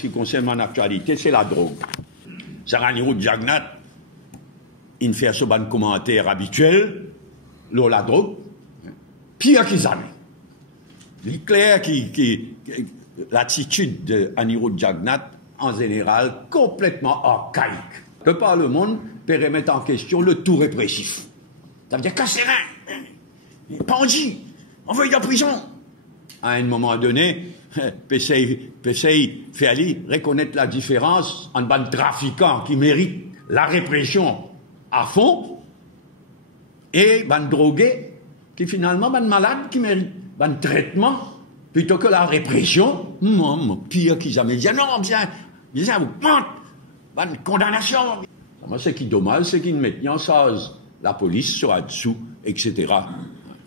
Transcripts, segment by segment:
ce qui concerne mon actualité, c'est la drogue. Saraniro Jagnat, il fait ce bon commentaire habituel, la drogue, pire qu'ils jamais. Il est clair que l'attitude d'Aniro Jagnat, en général, complètement archaïque. Que par le monde peut remettre en question le tout répressif. Ça veut dire casser rien, pendu, envoyé en prison. À un moment donné, PCI fait aller reconnaître la différence entre un trafiquant qui mérite la répression à fond et un drogué qui finalement un malade qui mérite un traitement plutôt que la répression. Pire qu'ils jamais dit non, bien augmente, une condamnation. Moi, ce qui est dommage, c'est qu'ils mettent en charge la police sera dessous, etc.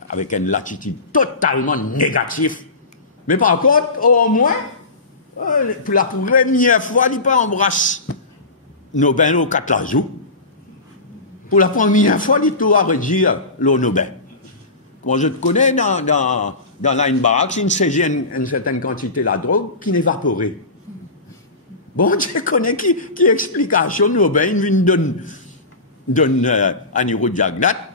Avec une attitude totalement négative. Mais par contre, au moins, pour la première fois, il pas embrasse nos bains au Katlazou. Pour la première fois, il doit redire nos bains. Moi, je te connais dans une baraque, il saisit une certaine quantité de la drogue qui n'évaporait. Bon, tu connais qui explication nos bains, il donne Aniro Jagnat.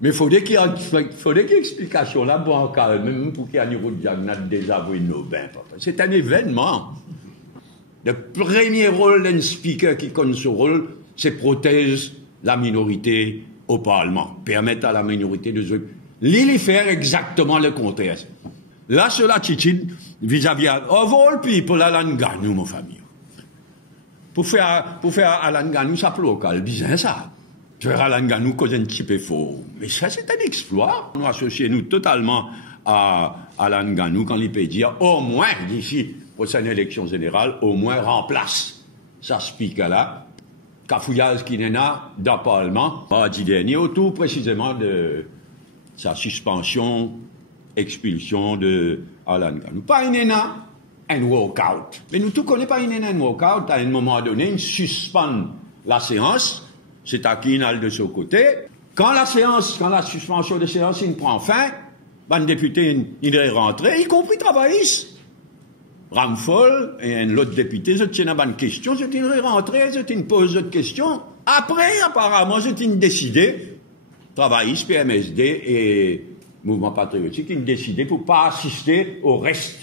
Mais il faudrait qu'il y ait explication là, bon, même pour qu'il y ait Aniro Jagnat désavoué nos bains. C'est un événement. Le premier rôle d'un speaker qui connaît ce rôle, c'est protéger la minorité au Parlement, permettre à la minorité de se... L'île faire exactement le contraire. Là, sur l'attitude vis-à-vis vol puis pour Alan Ganou, mon famille. Pour faire Alan Ganou, ça local, bizarre ça. Faire Alan Ganou cause un petit peu faux. Mais ça, c'est un exploit. Nous associons totalement à Alan Ganou quand il peut dire, au moins, d'ici, prochaine élection générale, au moins remplace ça speaker là, cafouillage qui n'est pas dans le Parlement, mardi dernier, autour précisément de sa suspension, expulsion de Alan Ganou. Pas une ENA, un walkout. Mais nous tous connaissons pas une ENA, un walkout. À un moment donné, il suspend la séance, c'est à qui il a de son côté. Quand la suspension de séance, il prend fin, le député, il est rentré, y compris travailliste. Ramfol et l'autre député, je tiens à une question, je tiens à rentrer, je tiens à poser d'autres questions. Après, apparemment, je tiens à décider, travailliste, PMSD et Mouvement patriotique, ils ont décidé pour pas assister au reste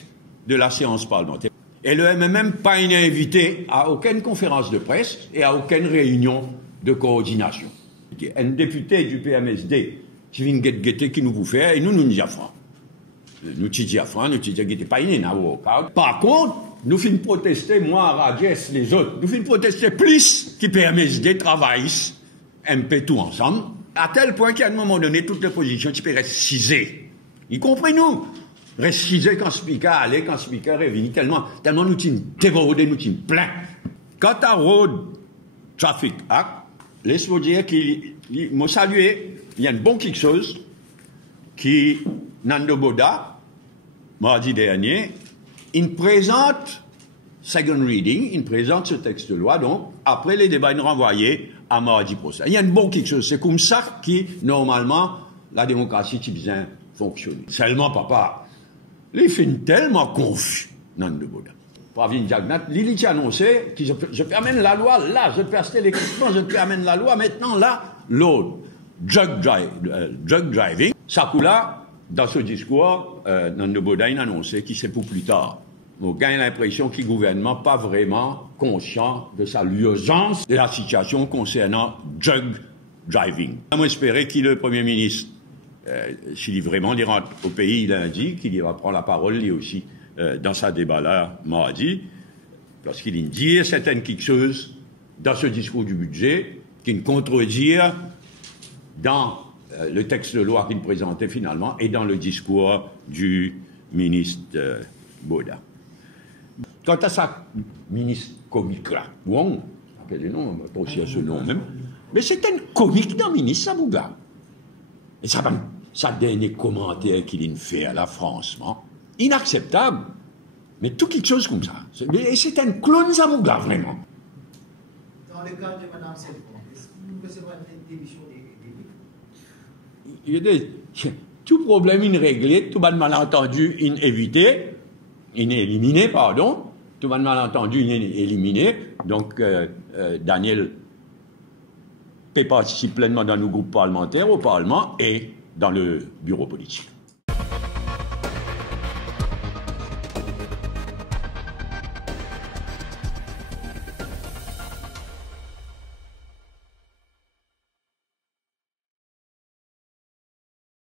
de la séance parlementaire. Et le MMM pas invité à aucune conférence de presse et à aucune réunion de coordination. Un député du PMSD qui vient guetter qui nous vous fait et nous disons nous disons pas une walkout. Par contre, nous finissons protester, moi, Radiès, les autres, nous finissons protester plus qui PMSD travaillent MP tout ensemble. À tel point qu'à un moment donné, toute l'opposition, tu peux rester cisée. Y compris nous. Reste cisée quand speaker allait, quand speaker est venu. Tellement nous t'y débordés, nous t'y plein. Quant à Road Traffic Act, laisse-moi dire qu'il m'a salué. Il y a une bonne quelque chose qui, Nando Boda, mardi dernier, il présente second reading, il présente ce texte de loi, donc, après les débats, il renvoyé à mardi prochain. Il y a une bonne quelque chose. C'est comme ça que, normalement, la démocratie, tu bien fonctionne. Seulement, papa, il fait tellement confus, Nando Boda. Pravin Jagnat, il a annoncé que je peux amener la loi là, je peux acheter l'équipement, je peux amener la loi maintenant là, l'autre, drug driving. Ça coule là, dans ce discours, Nando Boda a annoncé qu'il c'est pour plus tard. On gagne l'impression que le gouvernement n'est pas vraiment conscient de sa l'urgence de la situation concernant drug driving. On espérait que le Premier ministre, s'il vraiment rentre au pays lundi, qu'il va prendre la parole lui aussi dans sa débat-là mardi, parce qu'il dit certaines quelque chose dans ce discours du budget qui ne contredit dans le texte de loi qu'il présentait finalement et dans le discours du ministre Boda. Quant à sa ministre comique là, Wong, quel est le nom, pas aussi à ce nom même, mais c'est un comique d'un ministre Samouga. Et ça dernier commentaire qu'il a fait à la France, inacceptable. Mais tout quelque chose comme ça. C'est un clone Samouga, vraiment. Dans le cas de Mme Selfon, est-ce que vous recevrez une démission des il y a des, tout problème réglé, tout malentendu évité, éliminé, pardon. tout le malentendu est éliminé. Donc, Daniel peut participer pleinement dans nos groupes parlementaires, au Parlement et dans le bureau politique.